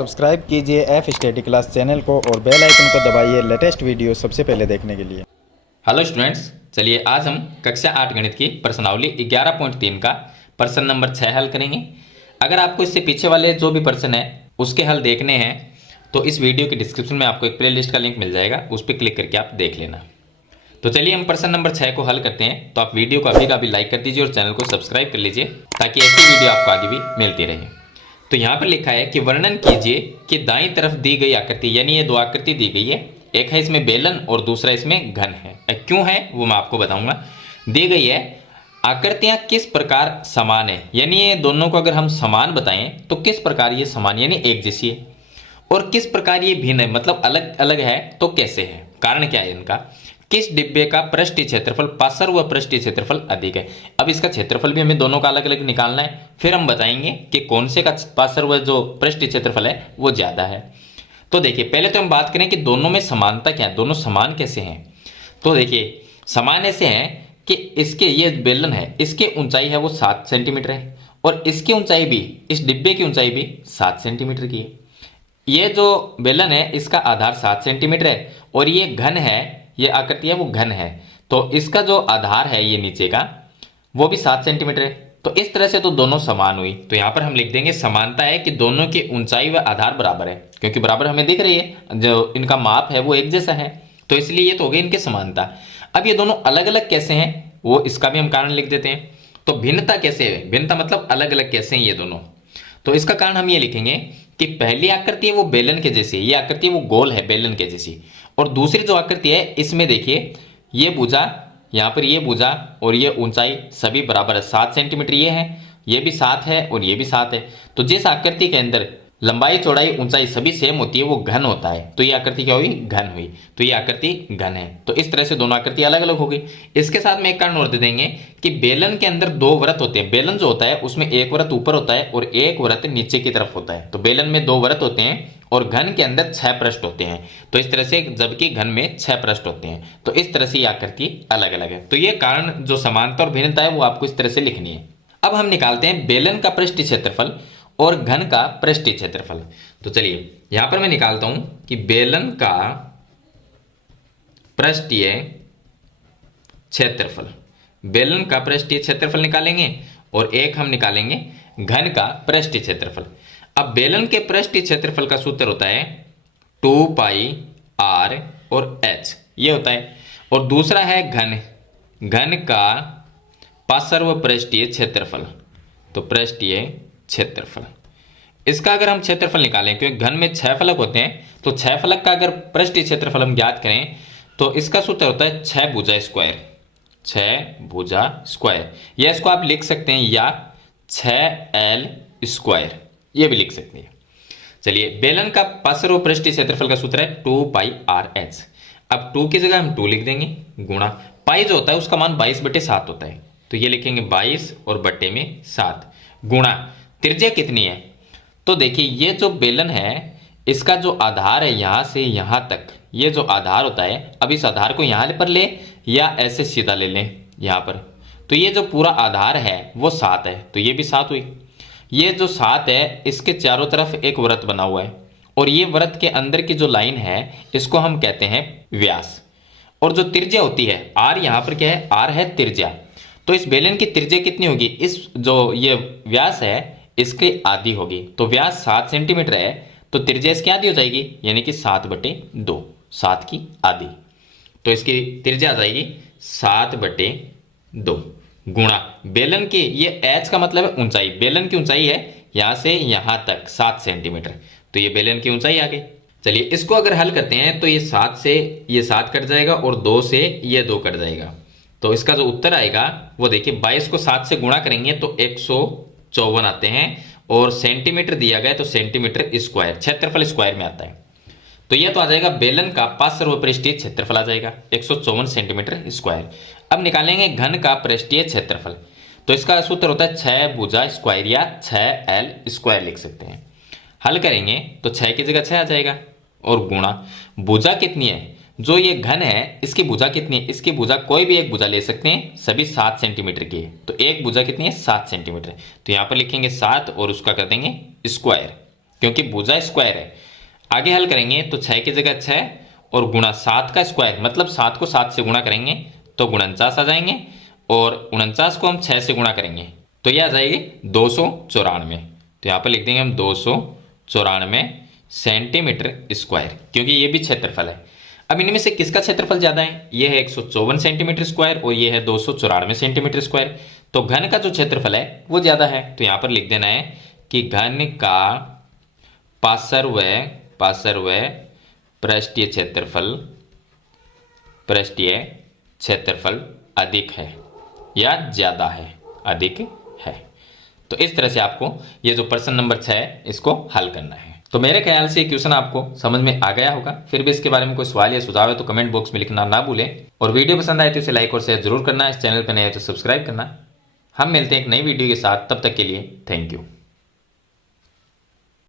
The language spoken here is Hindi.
सब्सक्राइब कीजिए एफ स्टडी क्लास चैनल को और बेल आइकन को दबाइए लेटेस्ट वीडियो सबसे पहले देखने के लिए। हेलो स्टूडेंट्स, चलिए आज हम कक्षा 8 गणित की प्रश्नावली 11.3 का प्रश्न नंबर 6 हल करेंगे। अगर आपको इससे पीछे वाले जो भी प्रश्न है उसके हल देखने हैं तो इस वीडियो के डिस्क्रिप्शन में आपको एक प्लेलिस्ट का लिंक मिल जाएगा, उस पर क्लिक करके आप देख लेना। तो चलिए हम प्रश्न नंबर 6 को हल करते हैं। तो आप वीडियो को अभी का अभी लाइक कर दीजिए और चैनल को सब्सक्राइब कर लीजिए ताकि ऐसी वीडियो आपको आगे भी मिलती रहे। तो यहाँ पर लिखा है कि वर्णन कीजिए कि दाईं तरफ दी गई आकृति, यानी ये दो आकृति दी गई है, एक है इसमें बेलन और दूसरा इसमें घन है। क्यों है वो मैं आपको बताऊंगा। दी गई है आकृतियां किस प्रकार समान है, यानी ये दोनों को अगर हम समान बताएं तो किस प्रकार ये समान यानी एक जैसी है, और किस प्रकार ये भिन्न है मतलब अलग अलग है तो कैसे है, कारण क्या है इनका। किस डिब्बे का पृष्ठीय क्षेत्रफल पार्श्व व पृष्ठीय क्षेत्रफल अधिक है। अब इसका क्षेत्रफल भी हमें दोनों का अलग अलग निकालना है, फिर हम बताएंगे कि कौन से का पार्श्व जो पृष्ठीय क्षेत्रफल है वो ज्यादा है। तो देखिए पहले तो हम बात करें कि दोनों में समानता क्या है, दोनों समान कैसे हैं। तो देखिए समान ऐसे हैं कि इसके ये बेलन है, इसकी ऊंचाई है वो 7 सेंटीमीटर है और इसकी ऊंचाई भी, इस डिब्बे की ऊंचाई भी 7 सेंटीमीटर की है। ये जो बेलन है इसका आधार 7 सेंटीमीटर है और ये घन है, ये आकृति है वो घन है, तो इसका जो आधार है ये नीचे का वो भी 7 सेंटीमीटर है। तो इस तरह से तो दोनों समान हुई। तो यहां पर हम लिख देंगे समानता है कि दोनों की ऊंचाई व आधार बराबर है, क्योंकि बराबर हमें दिख रही है, जो इनका माप है वो एक जैसा है, तो इसलिए ये तो हो गई इनकी समानता। अब ये दोनों अलग अलग कैसे हैं वो इसका भी हम कारण लिख देते हैं। तो भिन्नता कैसे है, भिन्नता मतलब अलग अलग कैसे हैं ये दोनों। तो इसका कारण हम ये लिखेंगे कि पहली आकृति है वो बेलन के जैसी, ये आकृति वो गोल है बेलन के जैसी, और दूसरी जो आकृति है इसमें देखिए ये भुजा, यहाँ पर ये भुजा और ये ऊंचाई सभी बराबर है, 7 सेंटीमीटर ये भी 7 है और ये भी 7 है। तो जिस आकृति के अंदर लंबाई चौड़ाई ऊंचाई सभी सेम होती है वो घन होता है, तो ये आकृति क्या हुई, घन हुई। तो ये आकृति घन है। तो इस तरह से दोनों आकृति अलग अलग हो गई। इसके साथ में एक कारण और दे देंगे कि बेलन के अंदर 2 वृत्त होते हैं। बेलन जो होता है उसमें एक वृत्त ऊपर होता है और एक वृत्त नीचे की तरफ होता है। तो बेलन में 2 वृत्त होते हैं और घन के अंदर 6 पृष्ठ होते हैं। तो इस तरह से, जबकि घन में 6 पृष्ठ होते हैं। तो इस तरह से ये आकृति अलग अलग है। तो ये कारण जो समानता और भिन्नता है वो आपको इस तरह से लिखनी है। अब हम निकालते हैं बेलन का पृष्ठीय क्षेत्रफल और घन का पृष्ठीय क्षेत्रफल। तो चलिए यहां पर मैं निकालता हूं कि बेलन का पृष्ठीय क्षेत्रफल, बेलन का पृष्ठीय क्षेत्रफल निकालेंगे और एक हम निकालेंगे घन का पृष्ठीय क्षेत्रफल। अब बेलन के पृष्ठीय क्षेत्रफल का सूत्र होता है 2 पाई r और h, ये होता है। और दूसरा है घन का पार्श्व पृष्ठीय क्षेत्रफल। तो पृष्ठीय क्षेत्रफल, इसका अगर हम क्षेत्रफल निकालें, क्योंकि घन में 6 फलक होते हैं, तो 6 फलक का अगर पृष्ठीय क्षेत्रफल हम ज्ञात करें तो इसका सूत्र होता है 6 भुजा स्क्वायर, 6 भुजा स्क्वायर, या इसको आप लिख सकते हैं या 6l स्क्वायर, ये भी लिख सकते हैं। चलिए बेलन का पार्श्व पृष्ठीय क्षेत्रफल का सूत्र है 2 पाई r h। अब 2 की जगह हम 2 लिख देंगे, गुणा पाई जो होता है उसका मान 22/7 होता है, तो ये लिखेंगे 22 और बट्टे में 7, गुणा त्रिज्या कितनी है। तो देखिए ये जो बेलन है इसका जो आधार है यहां से यहां तक, ये जो आधार होता है, अब इस आधार को यहां पर ले या ऐसे सीधा ले लें यहां पर, तो ये जो पूरा आधार है वो 7 है, तो ये भी 7 हुई। ये जो 7 है इसके चारों तरफ एक वृत्त बना हुआ है और ये वृत्त के अंदर की जो लाइन है इसको हम कहते हैं व्यास। और जो त्रिज्या होती है r, यहां पर क्या है, r है त्रिज्या। तो इस बेलन की त्रिज्या कितनी होगी, इस जो ये व्यास है इसके आधी होगी। तो व्यास 7 सेंटीमीटर है तो त्रिज्या इसकी आधी हो जाएगी, यानी कि 7/2, 7 की आधी। तो इसकी त्रिज्या आ जाएगी 7/2, गुणा बेलन की, ये h का मतलब है ऊंचाई, बेलन की ऊंचाई है यहां से यहां तक 7 सेंटीमीटर, तो ये बेलन की ऊंचाई आ गई। चलिए इसको अगर हल करते हैं तो ये 7 से ये 7 कट जाएगा और 2 से ये 2 कट जाएगा। तो इसका जो उत्तर आएगा वो देखिए 22 को 7 से गुणा करेंगे तो 154 आते हैं, और सेंटीमीटर दिया गया तो सेंटीमीटर स्क्वायर, क्षेत्रफल स्क्वायर में आता है। तो यह तो आ जाएगा बेलन का पार्श्व पृष्ठीय क्षेत्रफल आ जाएगा 154 सेंटीमीटर स्क्वायर। अब निकालेंगे घन का पृष्ठीय क्षेत्रफल। तो इसका सूत्र होता है 6 भुजा स्क्वायर या 6l स्क्वायर लिख सकते हैं। हल करेंगे तो 6 की जगह 6 आ जाएगा और गुणा भुजा कितनी है, जो ये घन है इसकी भुजा कितनी है, इसकी भुजा कोई भी एक भुजा ले सकते हैं, सभी 7 सेंटीमीटर की है। तो एक भुजा कितनी है, 7 सेंटीमीटर। तो यहां पर लिखेंगे 7 और उसका कर देंगे स्क्वायर, क्योंकि भुजा स्क्वायर है। आगे हल करेंगे तो 6 की जगह 6 और गुणा 7 का स्क्वायर, मतलब 7 को 7 से गुणा करेंगे तो 49 आ जाएंगे, और 49 को हम 6 से गुणा करेंगे तो यह आ जाएगी 294। तो यहाँ पर लिख देंगे हम 294 सेंटीमीटर स्क्वायर, क्योंकि ये भी क्षेत्रफल है। अब इनमें से किसका क्षेत्रफल ज्यादा है? ये है 154 सेंटीमीटर स्क्वायर और ये है 294 सेंटीमीटर स्क्वायर। तो घन का जो क्षेत्रफल है वो ज्यादा है। तो यहाँ पर लिख देना है कि घन का पार्श्व पृष्ठीय क्षेत्रफल अधिक है या ज्यादा है, अधिक है। तो इस तरह से आपको ये जो प्रश्न नंबर 6 है इसको हल करना है। तो मेरे ख्याल से क्वेश्चन आपको समझ में आ गया होगा। फिर भी इसके बारे में कोई सवाल या सुझाव है तो कमेंट बॉक्स में लिखना ना भूलें, और वीडियो पसंद आए तो इसे लाइक और शेयर जरूर करना। इस चैनल पर नए हैं तो सब्सक्राइब करना। हम मिलते हैं एक नई वीडियो के साथ, तब तक के लिए थैंक यू।